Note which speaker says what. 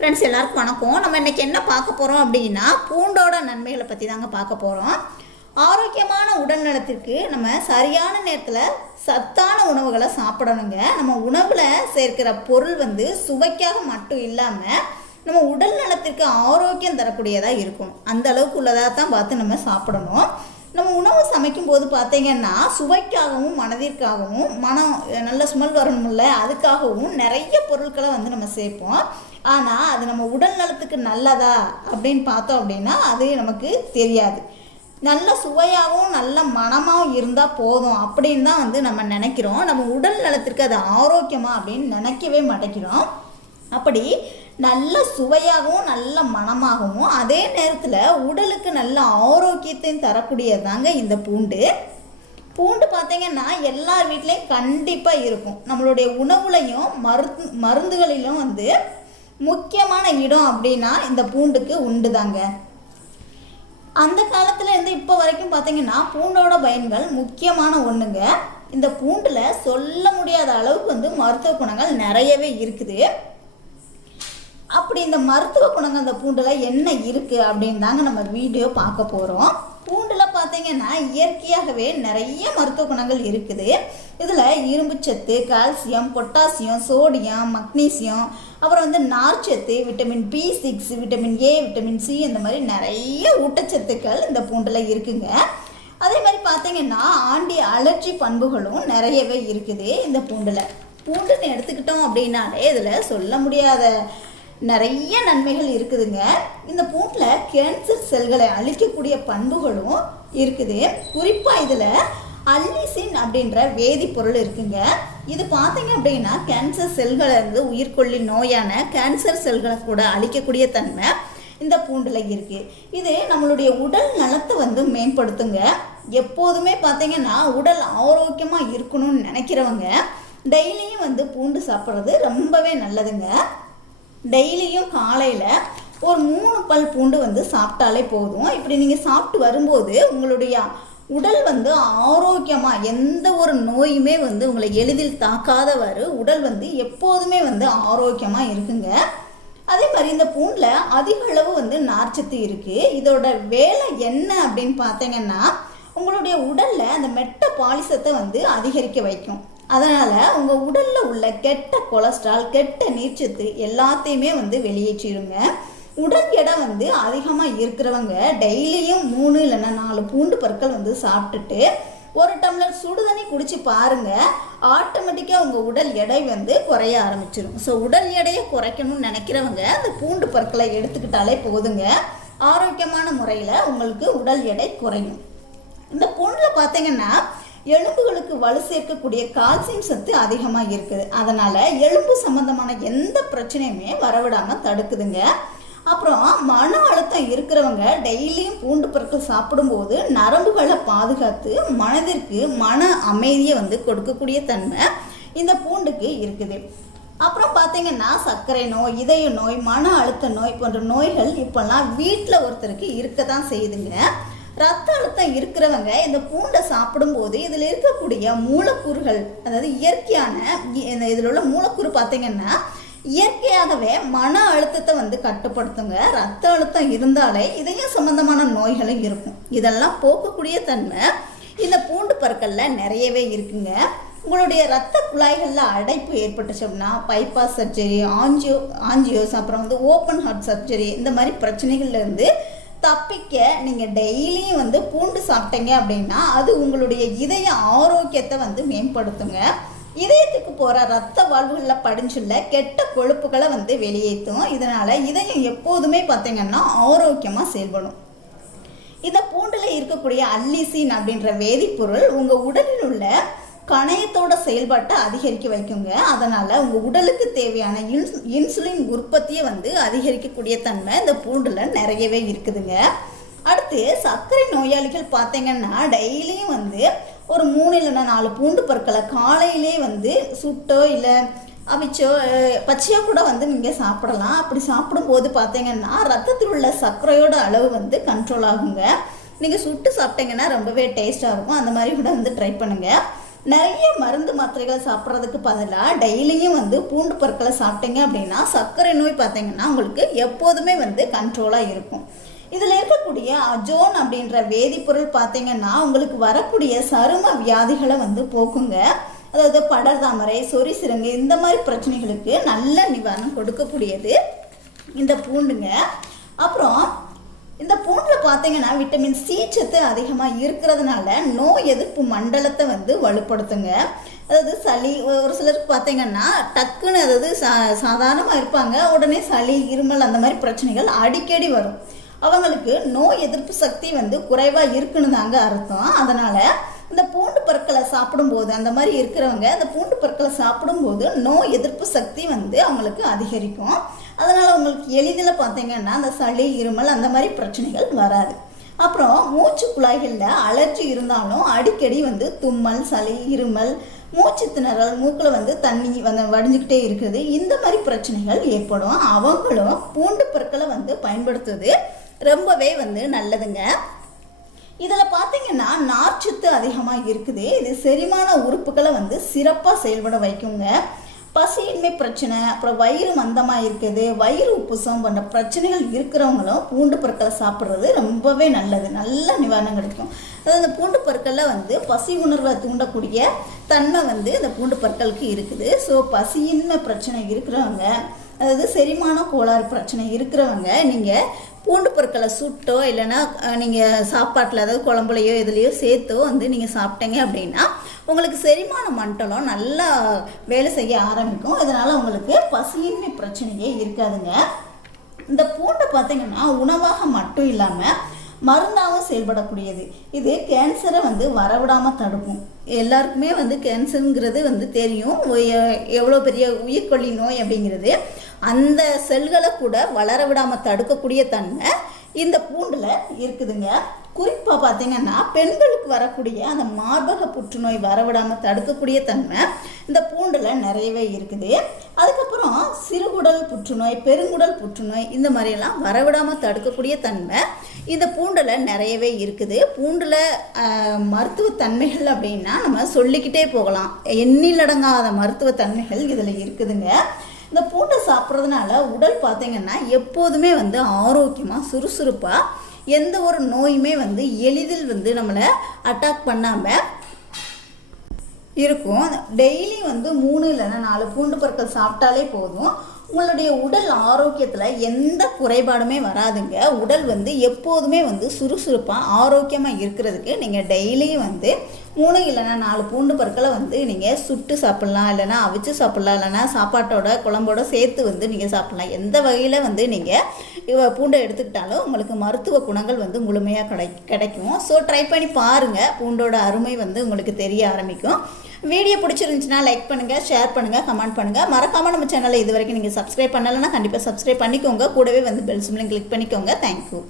Speaker 1: Friends எல்லாருக்கும் வணக்கம். நம்ம இன்றைக்கி என்ன பார்க்க போகிறோம் அப்படின்னா பூண்டோட நன்மைகளை பற்றி தாங்க பார்க்க போகிறோம் ஆரோக்கியமான உடல் நலத்திற்கு நம்ம சரியான நேரத்தில் சத்தான உணவுகளை சாப்பிடணுங்க. நம்ம உணவில் சேர்க்கிற பொருள் வந்து சுவைக்காக மட்டும் இல்லாமல் நம்ம உடல் நலத்திற்கு ஆரோக்கியம் தரக்கூடியதாக இருக்கும். அந்த அளவுக்கு உள்ளதாக தான் பார்த்து நம்ம சாப்பிடணும். நம்ம உணவு சமைக்கும் போது பார்த்தீங்கன்னா சுவைக்காகவும் மனதிற்காகவும் மனம் நல்ல ஸ்மெல் வரணும்ல அதுக்காகவும் நிறைய பொருட்களை வந்து நம்ம சேர்ப்போம். ஆனால் அது நம்ம உடல் நலத்துக்கு நல்லதா அப்படின்னு பார்த்தோம் அப்படின்னா அது நமக்கு தெரியாது. நல்ல சுவையாகவும் நல்ல மனமாகவும் இருந்தால் போதும் அப்படின்னு தான் வந்து நம்ம நினைக்கிறோம். நம்ம உடல் நலத்திற்கு அது ஆரோக்கியமாக அப்படின்னு நினைக்கவே மாட்டேங்கிறோம். அப்படி நல்ல சுவையாகவும் நல்ல மனமாகவும் அதே நேரத்தில் உடலுக்கு நல்ல ஆரோக்கியத்தையும் தரக்கூடியதாங்க இந்த பூண்டு. பூண்டு பார்த்தீங்கன்னா எல்லார் வீட்லேயும் கண்டிப்பாக இருக்கும். நம்மளுடைய உணவுலையும் மருந்து மருந்துகளிலும் வந்து முக்கியமான இடம் அப்படின்னா இந்த பூண்டுக்கு உண்டு தாங்க அந்த காலத்துல இருந்து இப்போ வரைக்கும் பார்த்தீங்கன்னா பூண்டோட பயன்கள் முக்கியமான ஒன்றுங்க இந்த பூண்டில் சொல்ல முடியாத அளவுக்கு வந்து மருத்துவ குணங்கள் நிறையவே இருக்குது. அப்படி இந்த மருத்துவ குணங்கள் அந்த பூண்டில் என்ன இருக்குது அப்படின்னு தாங்க நம்ம வீடியோ பார்க்க போகிறோம் பார்த்தீங்கன்னா இயற்கையாகவே நிறைய மருத்துவ குணங்கள் இருக்குது. இதில் இரும்புச்சத்து கால்சியம் பொட்டாசியம் சோடியம் மக்னீசியம் அப்புறம் வந்து நார்ச்சத்து vitamin B six vitamin A vitamin C இந்த மாதிரி நிறைய ஊட்டச்சத்துக்கள் இந்த பூண்டில் இருக்குங்க. அதே மாதிரி பார்த்தீங்கன்னா ஆண்டி அலர்ஜி பண்புகளும் நிறையவே இருக்குது இந்த பூண்டில். பூண்டுன்னு எடுத்துக்கிட்டோம் அப்படின்னாலே இதில் சொல்ல முடியாத நிறைய நன்மைகள் இருக்குதுங்க. இந்த பூண்டில் கேன்சர் செல்களை அழிக்கக்கூடிய பண்புகளும் இருக்குது. குறிப்பாக இதில் அல்லிசின் அப்படின்ற வேதிப்பொருள் இருக்குங்க. இது பார்த்தீங்க அப்படின்னா கேன்சர் செல்களை இருந்து உயிர்கொல்லி நோயான கேன்சர் செல்களை கூட அழிக்கக்கூடிய தன்மை இந்த பூண்டில் இருக்குது இது நம்மளுடைய உடல் நலத்தை வந்து மேம்படுத்துங்க. எப்போதுமே பார்த்தீங்கன்னா உடல் ஆரோக்கியமாக இருக்கணும்னு நினைக்கிறவங்க டெய்லியும் வந்து பூண்டு சாப்பிட்றது ரொம்பவே நல்லதுங்க. டெய்லியும் காலையில் ஒரு மூணு பல் பூண்டு வந்து சாப்பிட்டாலே போதும். இப்படி நீங்கள் சாப்பிட்டு வரும்போது உங்களுடைய உடல் வந்து ஆரோக்கியமாக எந்த ஒரு நோயுமே வந்து உங்களை எளிதில் தாக்காதவாறு உடல் வந்து எப்போதுமே வந்து ஆரோக்கியமாக இருக்குங்க. அதே மாதிரி இந்த பூண்டில் அதிக அளவு வந்து நார்ச்சத்து இருக்குது இதோட வேலை என்ன அப்படின்னு பார்த்தீங்கன்னா உங்களுடைய உடலில் அந்த மெட்ட பாலிசத்தை வந்து அதிகரிக்க வைக்கும். அதனால் உங்கள் உடலில் உள்ள கெட்ட கொலஸ்ட்ரால் கெட்ட நீர்ச்சத்து எல்லாத்தையுமே வந்து வெளியேற்றிடுங்க உடல் எடை வந்து அதிகமாக இருக்கிறவங்க டெய்லியும் மூணு இல்லைன்னா நாலு பூண்டு பற்கள் வந்து சாப்பிட்டுட்டு ஒரு டம்ளர் சுடுதண்ணி குடிச்சு பாருங்க. ஆட்டோமேட்டிக்காக உங்கள் உடல் எடை வந்து குறைய ஆரம்பிச்சிடும் ஸோ உடல் எடையை குறைக்கணும்னு நினைக்கிறவங்க அந்த பூண்டு பற்களை எடுத்துக்கிட்டாலே போதுங்க. ஆரோக்கியமான முறையில் உங்களுக்கு உடல் எடை குறையும். இந்த பூண்டில் பார்த்தீங்கன்னா எலும்புகளுக்கு வலு சேர்க்கக்கூடிய கால்சியம் சத்து அதிகமாக இருக்குது. அதனால் எலும்பு சம்மந்தமான எந்த பிரச்சனையுமே வரவிடாமல் தடுக்குதுங்க. அப்புறம் மன அழுத்தம் இருக்கிறவங்க டெய்லியும் பூண்டு பொருட்கள் சாப்பிடும்போது நரம்புகளை பாதுகாத்து மனதிற்கு மன அமைதியை வந்து கொடுக்கக்கூடிய தன்மை இந்த பூண்டுக்கு இருக்குது. அப்புறம் பார்த்தீங்கன்னா சர்க்கரை நோய் இதய நோய் மன அழுத்த நோய் போன்ற நோய்கள் இப்போல்லாம் வீட்டில் ஒருத்தருக்கு இருக்க தான் செய்யுதுங்க. ரத்த அழுத்தம் இருக்கிறவங்க இந்த பூண்டை சாப்பிடும்போது இதில் இருக்கக்கூடிய மூலக்கூறுகள் அதாவது இயற்கையான இந்த இதில் உள்ள மூலக்கூறு பார்த்தீங்கன்னா இயற்கையாகவே மன அழுத்தத்தை வந்து கட்டுப்படுத்துங்க. ரத்த அழுத்தம் இருந்தாலே இதையும் சம்பந்தமான நோய்களும் இருக்கும். இதெல்லாம் போக்கக்கூடிய தன்மை இந்த பூண்டு பற்களில் நிறையவே இருக்குங்க. உங்களுடைய ரத்த குழாய்களில் அடைப்பு ஏற்பட்டுச்சோம்னா பைபாஸ் சர்ஜரி ஆஞ்சியோ ஆஞ்சியோஸ் அப்புறம் வந்து ஓப்பன் ஹார்ட் சர்ஜரி இந்த மாதிரி பிரச்சனைகள்லேருந்து தப்பிக்க நீங்கள் டெய்லியும் வந்து பூண்டு சாப்பிட்டீங்க அப்படின்னா அது உங்களுடைய இதய ஆரோக்கியத்தை வந்து மேம்படுத்துங்க. இதயத்துக்கு போகிற ரத்த வாழ்வுகளில் படிஞ்சுள்ள கெட்ட கொழுப்புகளை வந்து வெளியேற்றும். இதனால் இதயம் எப்போதுமே பார்த்தீங்கன்னா ஆரோக்கியமாக செயல்படும். இந்த பூண்டில் இருக்கக்கூடிய அல்லிசின் அப்படின்ற வேதிப்பொருள் உங்கள் உடலில் உள்ள கணையத்தோட செயல்பாட்டை அதிகரிக்க வைக்குங்க. அதனால் உங்கள் உடலுக்கு தேவையான இன்ஸ் இன்சுலின் உற்பத்தியை வந்து அதிகரிக்கக்கூடிய தன்மை இந்த பூண்டில் நிறையவே இருக்குதுங்க. அடுத்து சர்க்கரை நோயாளிகள் பார்த்தீங்கன்னா டெய்லியும் வந்து ஒரு மூணு இல்லைன்னா நாலு பூண்டு பற்களை காலையிலே வந்து சுட்டோ இல்லை அவிச்சோ பச்சையோ கூட வந்து நீங்கள் சாப்பிடலாம். அப்படி சாப்பிடும்போது பார்த்தீங்கன்னா ரத்தத்தில் உள்ள சர்க்கரையோட அளவு வந்து கண்ட்ரோல் ஆகுங்க. நீங்கள் சுட்டு சாப்பிட்டீங்கன்னா ரொம்பவே டேஸ்ட்டாக இருக்கும். அந்த மாதிரி கூட வந்து ட்ரை பண்ணுங்கள் நிறைய மருந்து மாத்திரைகள் சாப்பிட்றதுக்கு பதிலாக டெய்லியும் வந்து பூண்டு பொருட்களை சாப்பிட்டீங்க அப்படின்னா சர்க்கரை நோய் பார்த்தீங்கன்னா உங்களுக்கு எப்போதுமே வந்து கண்ட்ரோலாக இருக்கும். இதில் இருக்கக்கூடிய அஜோன் அப்படின்ற வேதிப்பொருள் பார்த்தீங்கன்னா உங்களுக்கு வரக்கூடிய சரும வியாதிகளை வந்து போக்குங்க. அதாவது படர்தாமரை சொறி சிறுங்கு இந்த மாதிரி பிரச்சனைகளுக்கு நல்ல நிவாரணம் கொடுக்கக்கூடியது. இந்த பூண்டுங்க. அப்புறம் இந்த பூண்டில் பார்த்தீங்கன்னா விட்டமின் சி சத்து அதிகமாக இருக்கிறதுனால நோய் எதிர்ப்பு மண்டலத்தை வந்து வலுப்படுத்துங்க. அதாவது சளி ஒரு சிலருக்கு பார்த்தீங்கன்னா டக்குன்னு அதாவது சா சாதாரணமாக இருப்பாங்க. உடனே சளி இருமல் அந்த மாதிரி பிரச்சனைகள் அடிக்கடி வரும். அவங்களுக்கு நோய் எதிர்ப்பு சக்தி வந்து குறைவாக இருக்குன்னு தாங்க அர்த்தம். அதனால் இந்த பூண்டு பற்களை சாப்பிடும்போது அந்த மாதிரி இருக்கிறவங்க அந்த பூண்டு பற்களை சாப்பிடும்போது நோய் எதிர்ப்பு சக்தி வந்து அவங்களுக்கு அதிகரிக்கும். அதனால் உங்களுக்கு எளிதில் பார்த்தீங்கன்னா அந்த சளி இருமல் அந்த மாதிரி பிரச்சனைகள் வராது. அப்புறம் மூச்சு குழாய்களில் அலர்ஜி இருந்தாலும் அடிக்கடி வந்து தும்மல் சளி இருமல் மூச்சு திணறல் மூக்கில் வந்து தண்ணி வந்து வடிஞ்சுக்கிட்டே இருக்குது. இந்த மாதிரி பிரச்சனைகள் ஏற்படும். அவங்களும் பூண்டு பொருட்களை வந்து பயன்படுத்துவது ரொம்பவே வந்து நல்லதுங்க. இதில் பார்த்தீங்கன்னா நார்ச்சத்து அதிகமாக இருக்குது. இது செரிமான உறுப்புகளை வந்து சிறப்பாக செயல்பட வைக்குங்க. பசியின்மை பிரச்சனை அப்புறம் வயிறு மந்தமாக இருக்குது வயிறு உப்புசம் போன்ற பிரச்சனைகள் இருக்கிறவங்களும் பூண்டு பற்களை சாப்பிட்றது ரொம்பவே நல்லது. நல்ல நிவாரணம் கிடைக்கும் அதாவது இந்த பூண்டு பற்களில் வந்து பசி உணர்வை தூண்டக்கூடிய தன்மை வந்து இந்த பூண்டு பற்களுக்கு இருக்குது. ஸோ பசியின்மை பிரச்சனை இருக்கிறவங்க அதாவது செரிமான கோளாறு பிரச்சனை இருக்கிறவங்க நீங்கள் பூண்டு பொருட்களை சுட்டோ இல்லைன்னா நீங்கள் சாப்பாட்டில் அதாவது குழம்புலையோ இதுலேயோ சேர்த்தோ வந்து நீங்கள் சாப்பிட்டீங்க அப்படின்னா உங்களுக்கு செரிமான மண்டலம் நல்லா வேலை செய்ய ஆரம்பிக்கும். இதனால் உங்களுக்கு பசியின்மை பிரச்சனையே இருக்காதுங்க. இந்த பூண்டை பார்த்திங்கன்னா உணவாக மட்டும் இல்லாமல் மருந்தாகவும் செயல்படக்கூடியது. இது கேன்சரை வந்து வரவிடாமல் தடுக்கும். எல்லாருக்குமே வந்து கேன்சருங்கிறது வந்து தெரியும். எவ்வளோ பெரிய உயிர்கொல்லி நோய் அப்படிங்கிறது அந்த செல்களை கூட வளர விடாமல் தடுக்கக்கூடிய தன்மை இந்த பூண்டில் இருக்குதுங்க. குறிப்பாக பார்த்தீங்கன்னா பெண்களுக்கு வரக்கூடிய அந்த மார்பக புற்றுநோய் வரவிடாமல் தடுக்கக்கூடிய தன்மை இந்த பூண்டில் நிறையவே இருக்குது. அதுக்கப்புறம் சிறுகுடல் புற்றுநோய் பெருங்குடல் புற்றுநோய் இந்த மாதிரியெல்லாம் வரவிடாமல் தடுக்கக்கூடிய தன்மை இந்த பூண்டில் நிறையவே இருக்குது. பூண்டில் ஆஹ், மருத்துவ தன்மைகள் அப்படின்னா நம்ம சொல்லிக்கிட்டே போகலாம். எண்ணிலடங்காத மருத்துவ தன்மைகள் இதில் இருக்குதுங்க. இந்த பூண்டை சாப்பிட்றதுனால உடல் பார்த்திங்கன்னா எப்போதுமே வந்து ஆரோக்கியமாக சுறுசுறுப்பாக எந்த ஒரு நோயுமே வந்து எளிதில் வந்து நம்மளை அட்டாக் பண்ணாமல் இருக்கும். டெய்லி வந்து மூணு இல்லைன்னா நாலு பூண்டு பொருட்கள் சாப்பிட்டாலே போதும். உங்களுடைய உடல் ஆரோக்கியத்தில் எந்த குறைபாடுமே வராதுங்க. உடல் வந்து எப்போதுமே வந்து சுறுசுறுப்பாக ஆரோக்கியமாக இருக்கிறதுக்கு நீங்கள் டெய்லியும் வந்து மூணு இல்லைன்னா நாலு பூண்டு பொருட்களை வந்து நீங்கள் சுட்டு சாப்பிட்லாம் இல்லைன்னா அவிச்சு சாப்பிட்லாம் இல்லைன்னா சாப்பாட்டோட குழம்போட சேர்த்து வந்து நீங்கள் சாப்பிட்லாம். எந்த வகையில் வந்து நீங்கள் பூண்டை எடுத்துக்கிட்டாலும் உங்களுக்கு மருத்துவ குணங்கள் வந்து முழுமையாக கிடை கிடைக்கும். ஸோ ட்ரை பண்ணி பாருங்கள் பூண்டோட அருமை வந்து உங்களுக்கு தெரிய ஆரம்பிக்கும். வீடியோ பிடிச்சிருந்துச்சுன்னா லைக் பண்ணுங்கள் ஷேர் பண்ணுங்கள் கமெண்ட் பண்ணுங்கள் மறக்காமல் நம்ம சேனலை இது வரைக்கும் நீங்கள் சப்ஸ்கிரைப் பண்ணலைன்னா கண்டிப்பாக சப்ஸ்கிரைப் பண்ணிக்கோங்க. கூடவே வந்து பெல் சிம்லையும் கிளிக் பண்ணிக்கோங்க. Thank you